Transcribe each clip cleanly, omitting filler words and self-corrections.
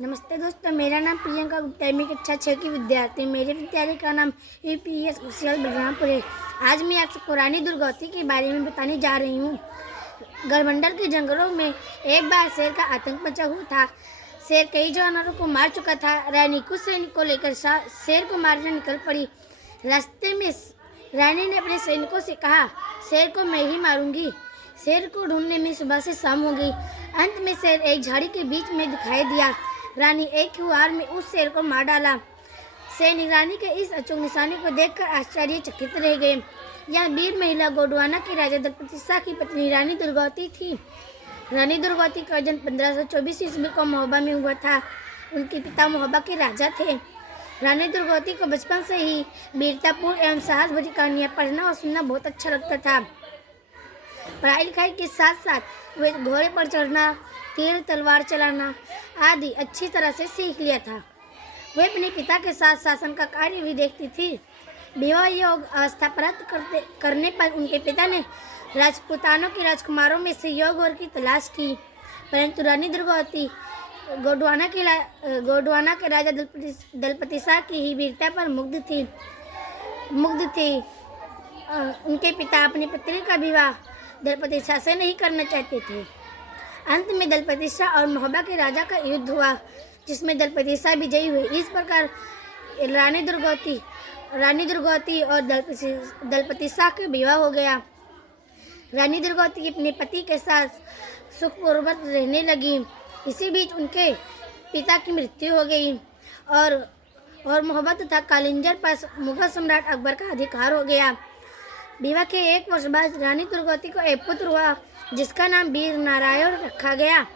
नमस्ते दोस्तों, मेरा नाम प्रियंका गुप्ता है। मैं कक्षा 6 की विद्यार्थी। मेरे विद्यालय का नाम यूपीएस घोषियाल बलरामपुर है। आज मैं आपसे पुरानी दुर्गौती के बारे में बताने जा रही हूँ। गढ़मंडल के जंगलों में एक बार शेर का आतंक मचा हुआ था। शेर कई जानवरों को मार चुका था। रानी कुछ सैनिक को लेकर शेर को मारने निकल पड़ी। रास्ते में रानी ने अपने सैनिकों से कहा, शेर को मैं ही मारूंगी। शेर को ढूंढने में सुबह से शाम हो गई। अंत में शेर एक झाड़ी के बीच में दिखाई दिया। रानी एक ही वार में उस शेर को मार डाला। सैनिक रानी के इस अचूक निशाने को देखकर आश्चर्यचकित रह गए। यह वीर महिला गोंडवाना के राजा दलपति शाह की पत्नी रानी दुर्गौती थी। रानी दुर्गौती का जन्म 1524 ईस्वी को महोबा में हुआ था। उनके पिता महोबा के राजा थे। रानी दुर्गौती को बचपन से ही वीरतापूर्ण एवं साहस भरी कहानियाँ पढ़ना और सुनना बहुत अच्छा लगता था। पढ़ाई लिखाई के साथ साथ वे घोड़े पर चढ़ना, तीर तलवार चलाना आदि अच्छी तरह से सीख लिया था। वे अपने पिता के साथ शासन का कार्य भी देखती थी। विवाह योग अवस्था प्राप्त करने पर उनके पिता ने राजपूतानों के राजकुमारों में से योग वर की तलाश की, परंतु रानी दुर्गौती गोंडवाना के राजा दलपति शाह की ही वीरता पर मुग्ध थी। उनके पिता अपनी पत्नी का विवाह दलपति शाह से नहीं करना चाहते थे। अंत में दलपति शाह और महोबा के राजा का युद्ध हुआ, जिसमें दलपति शाह विजयी हुए। इस प्रकार रानी दुर्गौती और दलपति शाह का विवाह हो गया। रानी दुर्गौती अपने पति के साथ सुखपूर्वक रहने लगी। इसी बीच उनके पिता की मृत्यु हो गई और महोबा तथा कालिंजर पर मुगल सम्राट अकबर का अधिकार हो गया। विवाह के 1 वर्ष बाद रानी दुर्गौती को एक पुत्र हुआ, जिसका नाम वीर नारायण रखा गया।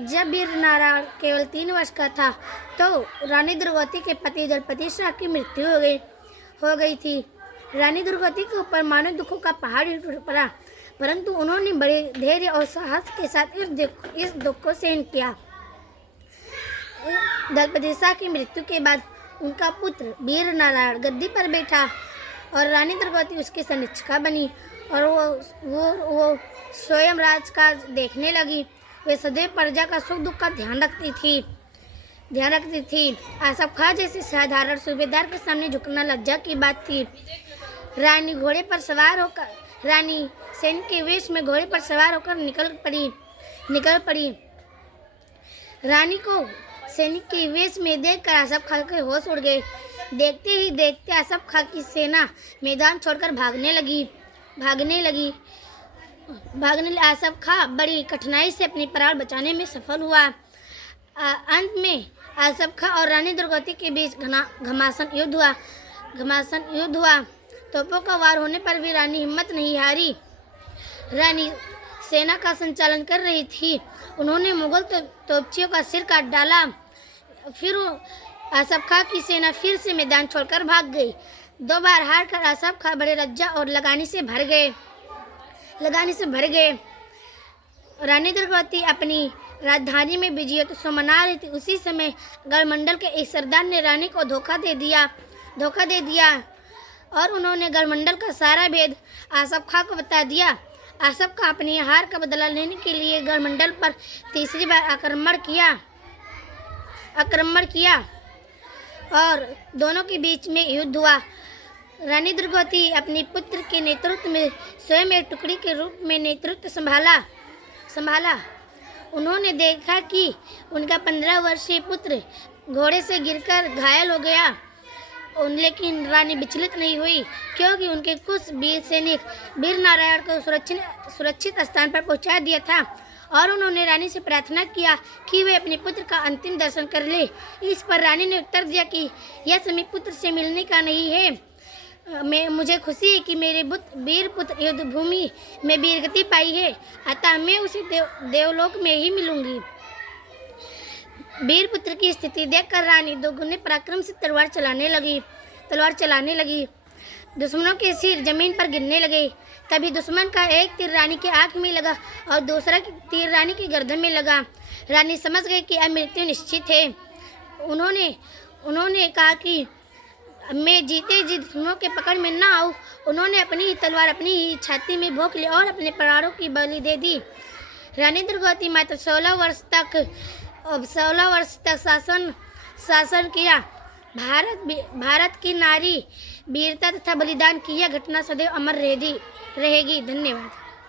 जब वीर नारायण केवल 3 वर्ष का था तो रानी दुर्गौती के पति दलपति शाह की मृत्यु हो गई थी। रानी दुर्गौती के ऊपर मानव दुखों का पहाड़ ही टूट पड़ा, परंतु उन्होंने बड़े धैर्य और साहस के साथ इस दुख को सहन किया। दलपति शाह की मृत्यु के बाद उनका पुत्र वीर नारायण गद्दी पर बैठा और रानी दुर्गौती उसकी संरक्षिका बनी और वो स्वयं राजकाज देखने लगी। वे सदैव प्रजा का सुख दुख का ध्यान रखती थी। आसफ खां जैसे साधारण सूबेदार के सामने झुकना लज्जा की बात थी। रानी सैनिक के वेश में घोड़े पर सवार होकर निकल पड़ी। रानी को सैनिक के वेश में देखकर आसफ खां के होश उड़ गए। देखते ही देखते आसफ खां की सेना मैदान छोड़कर भागने लगी। आसफ खां बड़ी कठिनाई से अपनी प्राण बचाने में सफल हुआ। अंत में आसफ खां और रानी दुर्गौती के बीच घमासान युद्ध हुआ। तोपों का वार होने पर भी रानी हिम्मत नहीं हारी। रानी सेना का संचालन कर रही थी। उन्होंने मुगल तोपचियों का सिर काट डाला। फिर आसफ खां की सेना फिर से मैदान छोड़कर भाग गई। 2 बार हार कर आसफ खां बड़े लज्जा और लगानी से भर गए। रानी दुर्गौती अपनी राजधानी में विजयोत्सव मना रही थी। उसी समय गढ़मंडल के एक सरदार ने रानी को धोखा दे दिया और उन्होंने गढ़मंडल का सारा भेद आसफ खां को बता दिया। आसफ खां अपनी हार का बदला लेने के लिए गढ़मंडल पर तीसरी बार आक्रमण किया और दोनों के बीच में युद्ध हुआ। रानी दुर्गौती अपने पुत्र के नेतृत्व में स्वयं एक टुकड़ी के रूप में नेतृत्व संभाला। उन्होंने देखा कि उनका 15 वर्षीय पुत्र घोड़े से गिरकर घायल हो गया, लेकिन रानी विचलित नहीं हुई, क्योंकि उनके कुछ वीर सैनिक वीर नारायण को सुरक्षित स्थान पर पहुंचा दिया था और उन्होंने रानी से प्रार्थना किया कि वे अपने पुत्र का अंतिम दर्शन कर ले। इस पर रानी ने उत्तर दिया कि यह समय पुत्र से मिलने का नहीं है। मुझे खुशी है कि मेरे वीर पुत्र युद्ध भूमि में वीरगति पाई है, अतः मैं उसे देवलोक में ही मिलूंगी। वीर पुत्र की स्थिति देखकर रानी दोगुने पराक्रम से तलवार चलाने लगी। दुश्मनों के सिर जमीन पर गिरने लगे। तभी दुश्मन का एक तीर रानी की आंख में लगा और दूसरा तीर रानी की गर्दन में लगा। रानी समझ गई कि अब मृत्यु निश्चित है। उन्होंने कहा कि मैं जीते जी दुश्मनों के पकड़ में न आऊं। उन्होंने अपनी ही तलवार अपनी ही छाती में भोंक ली और अपने प्राणों की बलि दे दी। रानी दुर्गौती मात्र 16 वर्ष तक अब 16 वर्ष तक शासन किया। भारत की नारी वीरता तथा बलिदान की यह घटना सदैव अमर रहेगी। धन्यवाद।